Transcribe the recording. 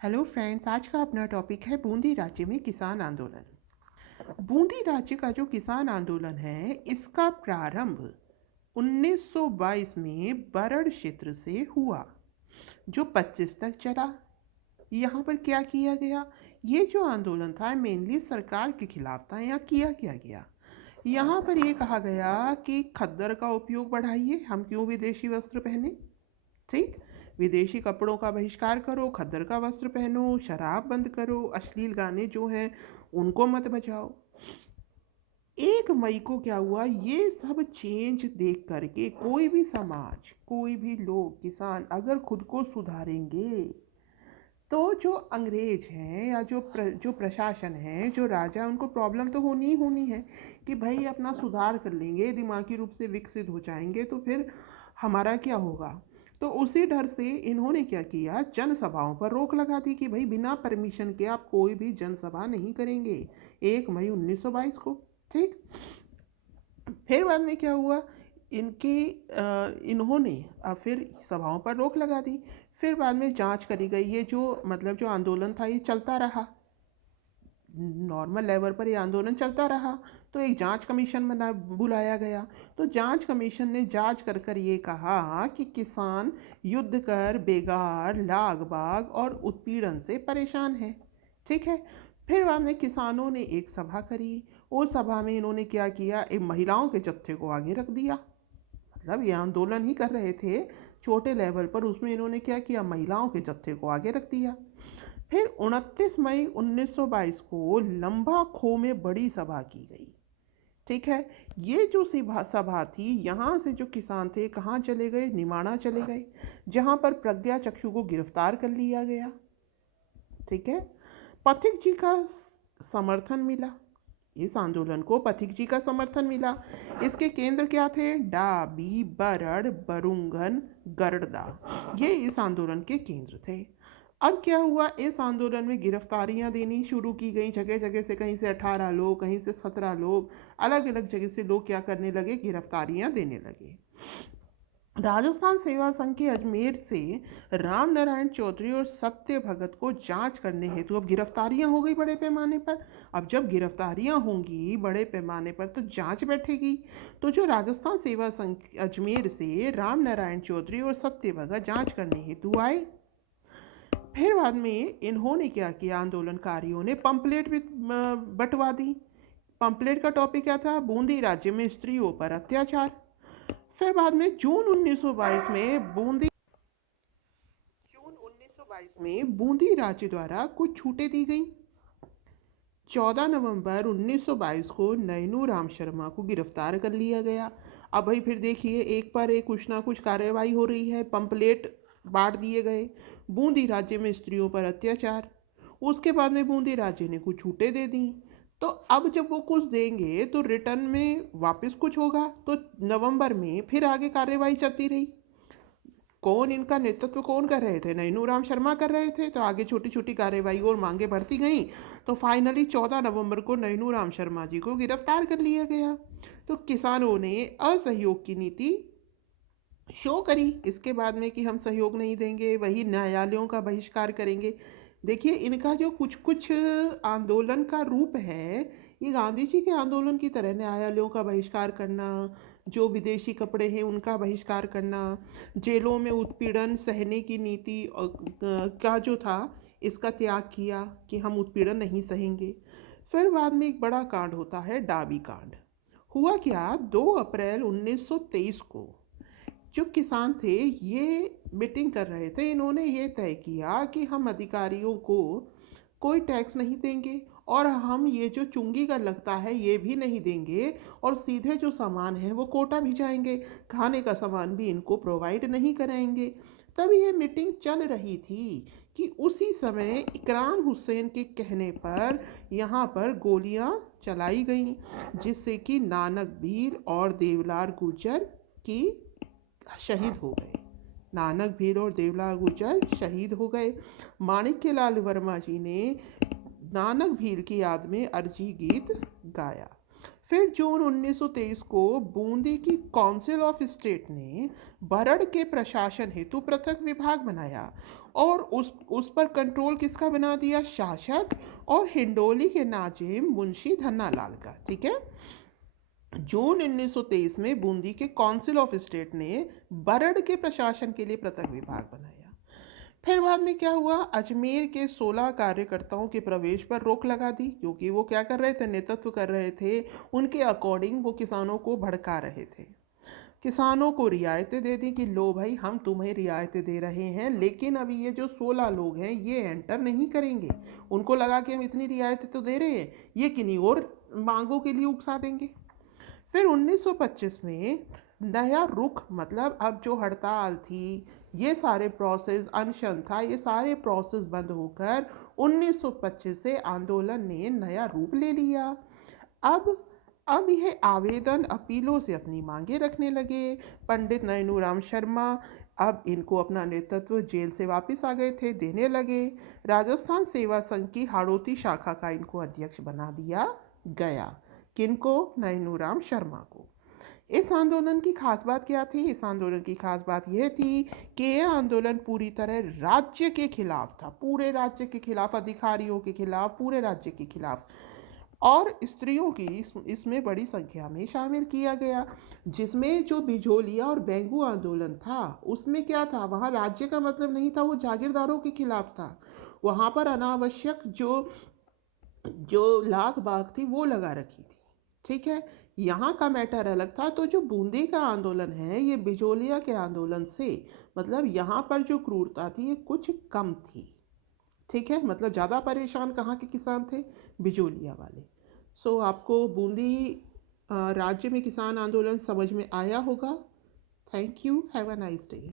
Hello friends, आज का अपना टॉपिक है बूंदी राज्य में किसान आंदोलन। बूंदी राज्य का जो किसान आंदोलन है, इसका प्रारंभ 1922 में बरड़ क्षेत्र से हुआ, जो 25 तक चला। यहाँ पर क्या किया गया? ये जो आंदोलन था मेनली सरकार के खिलाफ था। यहाँ किया क्या गया? यहाँ पर ये कहा गया कि खद्दर का उपयोग बढ़ाइए, हम क्यों विदेशी वस्त्र पहने। ठीक, विदेशी कपड़ों का बहिष्कार करो, खद्दर का वस्त्र पहनो, शराब बंद करो, अश्लील गाने जो हैं उनको मत बजाओ। 1 मई को क्या हुआ? ये सब चेंज देख करके कोई भी समाज, कोई भी लोग, किसान अगर खुद को सुधारेंगे तो जो अंग्रेज हैं या जो प्रशासन है, जो राजा, उनको प्रॉब्लम तो होनी ही होनी है कि भाई अपना सुधार कर लेंगे, दिमागी रूप से विकसित हो जाएंगे तो फिर हमारा क्या होगा। तो उसी डर से इन्होंने क्या किया, जनसभाओं पर रोक लगा दी कि भाई बिना परमिशन के आप कोई भी जनसभा नहीं करेंगे। 1 मई 1922 को। ठीक, फिर बाद में क्या हुआ, इनके इन्होंने फिर सभाओं पर रोक लगा दी। फिर बाद में जांच करी गई। ये जो मतलब जो आंदोलन था ये चलता रहा, नॉर्मल लेवल पर ये आंदोलन चलता रहा। तो एक जांच कमीशन बना बुलाया गया। तो जांच कमीशन ने जांच कर कर ये कहा कि किसान युद्ध कर बेगार लाग बाग और उत्पीड़न से परेशान है। ठीक है। फिर बाद में किसानों ने एक सभा करी। उस सभा में इन्होंने क्या किया, एक महिलाओं के जत्थे को आगे रख दिया। मतलब ये आंदोलन ही कर रहे थे छोटे लेवल पर, उसमें इन्होंने क्या किया, महिलाओं के जत्थे को आगे रख दिया। फिर 29 मई 1922 को लंबा खो में बड़ी सभा की गई। ठीक है। ये जो सभा थी, यहाँ से जो किसान थे कहाँ चले गए, निमाड़ा चले गए, जहाँ पर प्रज्ञा चक्षु को गिरफ्तार कर लिया गया। ठीक है। पथिक जी का समर्थन मिला, इस आंदोलन को पथिक जी का समर्थन मिला। इसके केंद्र क्या थे? डाबी, बरड़, बरुंगन, गरड़दा, ये इस आंदोलन के केंद्र थे। अब क्या हुआ, इस आंदोलन में गिरफ्तारियां देनी शुरू की गई जगह जगह से। कहीं से 18 लोग, कहीं से 17 लोग, अलग अलग जगह से लोग क्या करने लगे, गिरफ्तारियां देने लगे। राजस्थान सेवा संघ के अजमेर से राम नारायण चौधरी और सत्य भगत को जांच करने हेतु अब गिरफ्तारियां हो गई बड़े पैमाने पर। अब जब गिरफ्तारियां होंगी बड़े पैमाने पर तो जांच बैठेगी। तो जो राजस्थान सेवा संघ अजमेर से राम नारायण चौधरी और सत्य भगत जांच करने हेतु आए। फिर बाद में इन्होंने क्या किया, आंदोलनकारियों ने पंपलेट भी बंटवा दी। पंपलेट का टॉपिक क्या था? बूंदी राज्य में स्त्रियों पर अत्याचार। फिर बाद में जून 1922 में बूंदी राज्य द्वारा कुछ छूटें दी गई। 14 नवंबर 1922 को नैनू राम शर्मा को गिरफ्तार कर लिया गया। अब भाई फिर देखिए, एक पर एक कुछ ना कुछ कार्रवाई हो रही है। पंपलेट बांट दिए गए, बूंदी राज्य में स्त्रियों पर अत्याचार। उसके बाद में बूंदी राज्य ने कुछ छूटें दे दी। तो अब जब वो कुछ देंगे तो रिटर्न में वापस कुछ होगा। तो नवंबर में फिर आगे कार्रवाई चलती रही। कौन इनका नेतृत्व कौन कर रहे थे? नैनू राम शर्मा कर रहे थे। तो आगे छोटी छोटी कार्रवाई और मांगे बढ़ती गई। तो फाइनली 14 नवंबर को नैनू राम शर्मा जी को गिरफ्तार कर लिया गया। तो किसानों ने असहयोग की नीति शो करी इसके बाद में कि हम सहयोग नहीं देंगे, वही न्यायालयों का बहिष्कार करेंगे। देखिए, इनका जो कुछ कुछ आंदोलन का रूप है, ये गांधी जी के आंदोलन की तरह, न्यायालयों का बहिष्कार करना, जो विदेशी कपड़े हैं उनका बहिष्कार करना, जेलों में उत्पीड़न सहने की नीति का जो था, इसका त्याग किया कि हम उत्पीड़न नहीं सहेंगे। फिर बाद में एक बड़ा कांड होता है, डाबी कांड। हुआ क्या, 2 अप्रैल 1923 को जो किसान थे ये मीटिंग कर रहे थे। इन्होंने ये तय किया कि हम अधिकारियों को कोई टैक्स नहीं देंगे और हम ये जो चुंगी का लगता है ये भी नहीं देंगे, और सीधे जो सामान है वो कोटा भी जाएंगे, खाने का सामान भी इनको प्रोवाइड नहीं कराएंगे। तब ये मीटिंग चल रही थी कि उसी समय इकराम हुसैन के कहने पर यहाँ पर गोलियाँ चलाई गईं, जिससे कि नानक भील और देवलार गुर्जर की शहीद हो गए। नानक भील और देवलाल गुर्जर शहीद हो गए। माणिक्य लाल वर्मा जी ने नानक भील की याद में अर्जी गीत गाया। फिर जून 1923 को बूंदी की काउंसिल ऑफ स्टेट ने बरड़ के प्रशासन हेतु पृथक विभाग बनाया और उस पर कंट्रोल किसका बना दिया? शासक और हिंडोली के नाजिम मुंशी धन्नालाल का। ठीक है। जून 1923 में बूंदी के काउंसिल ऑफ स्टेट ने बरड़ के प्रशासन के लिए पृथक विभाग बनाया। फिर बाद में क्या हुआ? अजमेर के 16 कार्यकर्ताओं के प्रवेश पर रोक लगा दी, क्योंकि वो क्या कर रहे थे? नेतृत्व कर रहे थे, उनके अकॉर्डिंग वो किसानों को भड़का रहे थे। किसानों को रियायतें दे दी कि लो भाई, हम तुम्हें रियायतें दे रहे हैं, लेकिन अभी ये जो 16 लोग हैं ये एंटर नहीं करेंगे। उनको लगा कि हम इतनी रियायतें तो दे रहे हैं, ये किन्हीं और मांगों के लिए उकसा देंगे। फिर 1925 में नया रुख, मतलब अब जो हड़ताल थी, ये सारे प्रोसेस, अनशन था, ये सारे प्रोसेस बंद होकर 1925 से आंदोलन ने नया रूप ले लिया। अब अब यह आवेदन अपीलों से अपनी मांगे रखने लगे। पंडित नैनूराम शर्मा अब इनको अपना नेतृत्व जेल से वापस आ गए थे, देने लगे। राजस्थान सेवा संघ की हाड़ौती शाखा का इनको अध्यक्ष बना दिया गया। किनको? नैनूराम शर्मा को। इस आंदोलन की खास बात क्या थी? इस आंदोलन की खास बात यह थी कि यह आंदोलन पूरी तरह राज्य के खिलाफ था, पूरे राज्य के खिलाफ, अधिकारियों के खिलाफ, पूरे राज्य के खिलाफ। और स्त्रियों की इसमें बड़ी संख्या में शामिल किया गया। जिसमें जो बिजोलिया और बेंगू आंदोलन था, उसमें क्या था? वहाँ राज्य का मतलब नहीं था, वो जागीरदारों के खिलाफ था। वहाँ पर अनावश्यक जो जो लाख बाग थी वो लगा रखी थी। ठीक है। यहाँ का मैटर अलग था। तो जो बूंदी का आंदोलन है, ये बिजोलिया के आंदोलन से, मतलब यहाँ पर जो क्रूरता थी ये कुछ कम थी। ठीक है। मतलब ज़्यादा परेशान कहाँ के किसान थे? बिजोलिया वाले। सो आपको बूंदी राज्य में किसान आंदोलन समझ में आया होगा। Thank you. Have a nice day.